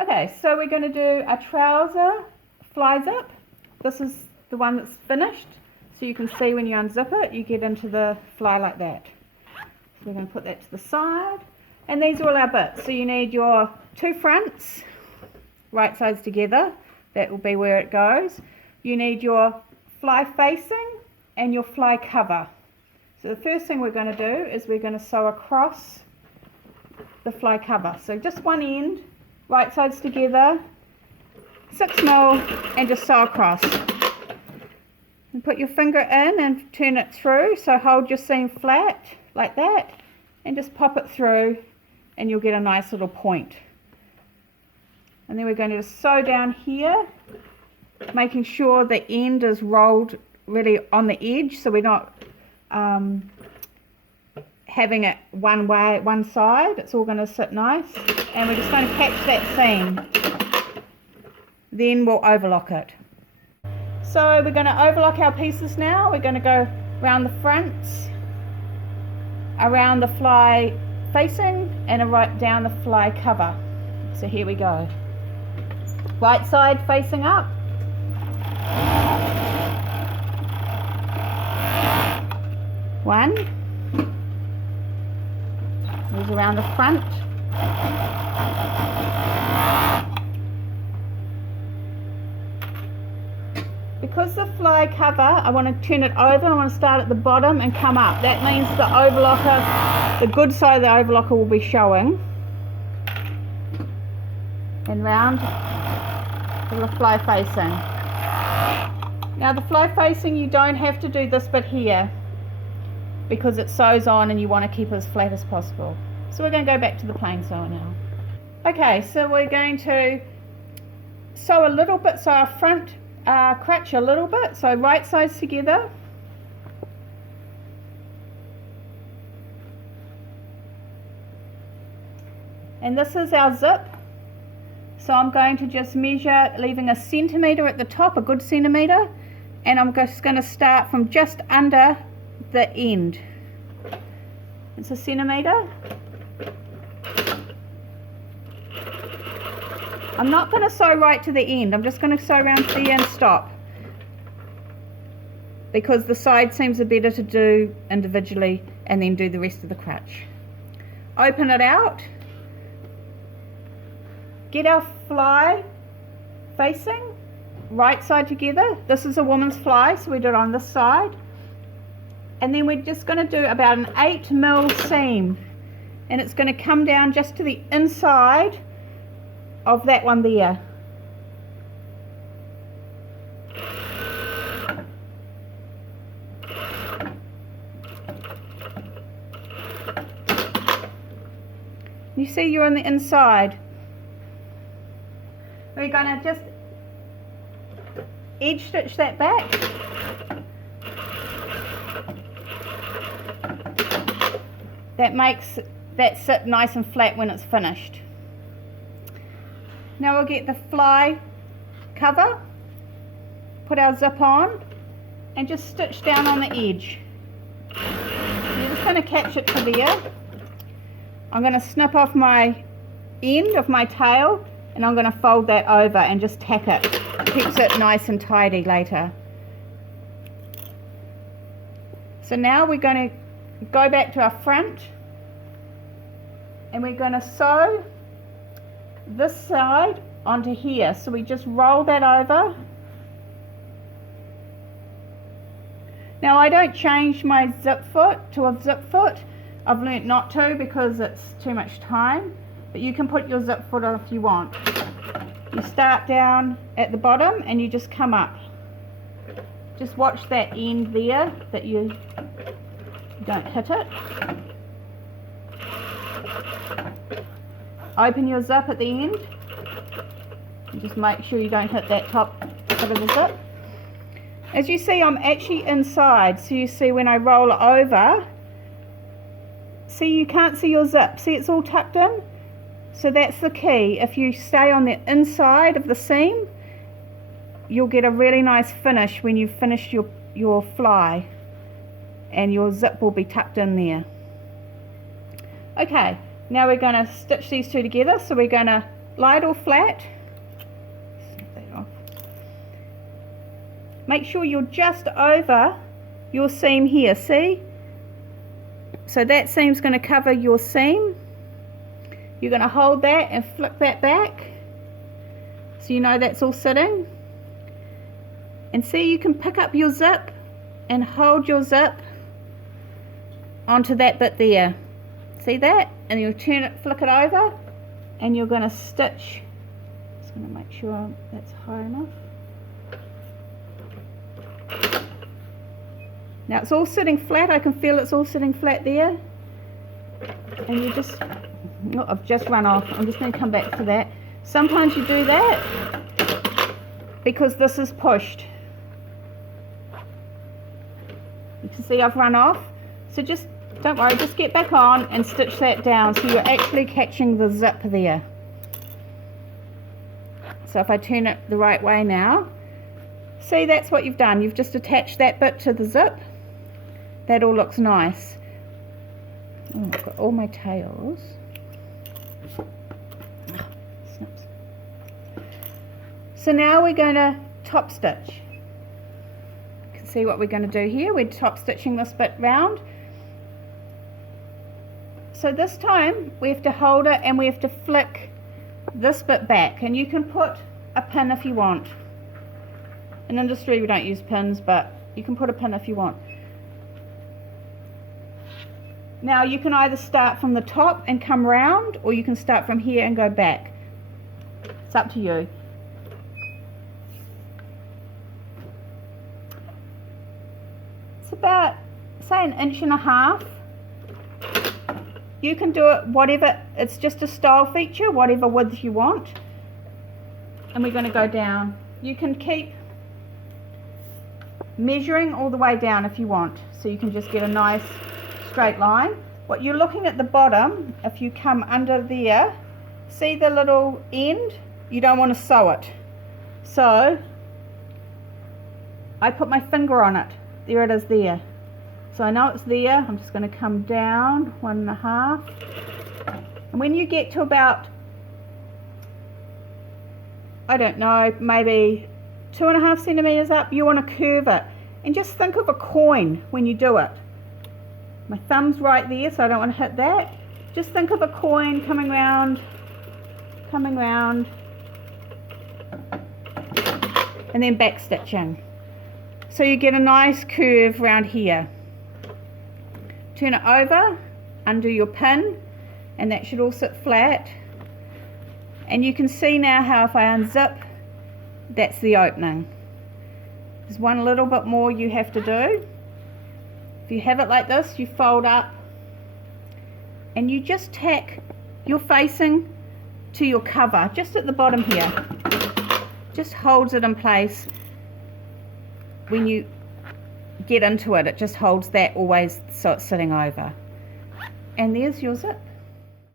Okay, so we're going to do a trouser fly zip. This is the one that's finished, so you can see when you unzip it, you get into the fly like that. So we're going to put that to the side, and these are all our bits. So you need your two fronts, right sides together, that will be where it goes. You need your fly facing and your fly cover. So the first thing we're going to do is we're going to sew across the fly cover. So just one end, right sides together, 6mm, and just sew across. And put your finger in and turn it through, so hold your seam flat like that and just pop it through and you'll get a nice little point. And then we're going to just sew down here, making sure the end is rolled really on the edge, so we're not having it one way, one side. It's all going to sit nice, and we're just going to catch that seam. Then we'll overlock it. So we're going to overlock our pieces now. We're going to go around the fronts, around the fly facing, and right down the fly cover. So here we go. Right side facing up. One. Goes around the front. Because the fly cover, I want to turn it over. I want to start at the bottom and come up. That means the overlocker, the good side of the overlocker will be showing. And round to the fly facing. Now the fly facing, you don't have to do this bit here because it sews on and you want to keep it as flat as possible. So we're going to go back to the plain sew now. Okay, so we're going to sew a little bit, so our front crutch a little bit, so right sides together. And this is our zip. So I'm going to just measure, leaving a centimetre at the top, a good centimetre, and I'm just going to start from just under the end. It's a centimetre. I'm not going to sew right to the end. I'm just going to sew around here and stop, because the side seams are better to do individually and then do the rest of the crutch. Open it out. Get our fly facing, right side together. This is a woman's fly, so we do it on this side. And then we're just going to do about an 8mm seam. And it's going to come down just to the inside of that one there. You see you're on the inside. We're going to just edge stitch that back. That makes that sit nice and flat when it's finished. Now we'll get the fly cover, put our zip on, and just stitch down on the edge. You're just going to catch it to there. I'm going to snip off my end of my tail, and I'm going to fold that over and just tack it. Keeps it nice and tidy later. So now we're going to go back to our front, and we're going to sew this side onto here. So we just roll that over. Now I don't change my zip foot to a zip foot. I've learnt not to because it's too much time, but you can put your zip foot on if you want. You start down at the bottom and you just come up. Just watch that end there, that you don't hit it. Open your zip at the end and just make sure you don't hit that top bit of the zip. As you see, I'm actually inside, so you see when I roll it over, see you can't see your zip, see it's all tucked in? So that's the key. If you stay on the inside of the seam, you'll get a really nice finish when you've finished your fly, and your zip will be tucked in there. Okay, now we're going to stitch these two together. So we're going to light or flat. Snip that off. Make sure you're just over your seam here, see? So that seam's going to cover your seam. You're going to hold that and flick that back so you know that's all sitting. And see, you can pick up your zip and hold your zip onto that bit there. See that? And you'll turn it, flick it over, and you're going to stitch. Just going to make sure that's high enough. Now it's all sitting flat. I can feel it's all sitting flat there. And you just, oh, I've just run off. I'm just going to come back to that. Sometimes you do that because this is pushed. You can see I've run off. So just, don't worry, just get back on and stitch that down so you're actually catching the zip there. So if I turn it the right way now, see, that's what you've done. You've just attached that bit to the zip. That all looks nice. Oh, I've got all my tails. Snips. So now we're going to top stitch. You can see what we're going to do here. We're top stitching this bit round. So this time we have to hold it and we have to flick this bit back, and you can put a pin if you want. In industry we don't use pins, but you can put a pin if you want. Now you can either start from the top and come round, or you can start from here and go back. It's up to you. It's about, say, 1.5 inches. You can do it whatever, it's just a style feature, whatever width you want. And we're going to go down. You can keep measuring all the way down if you want, so you can just get a nice straight line. What you're looking at the bottom, if you come under there, see the little end? You don't want to sew it. So I put my finger on it. There it is there. So I know it's there. I'm just going to come down 1.5. And when you get to about, I don't know, maybe 2.5 centimeters up, you want to curve it. And just think of a coin when you do it. My thumb's right there, so I don't want to hit that. Just think of a coin coming round, and then back stitching. So you get a nice curve round here. Turn it over, undo your pin, and that should all sit flat. And you can see now how if I unzip, that's the opening. There's one little bit more you have to do. If you have it like this, you fold up and you just tack your facing to your cover, just at the bottom here. Just holds it in place. When you get into it, it just holds that always so it's sitting over. And there's your zip.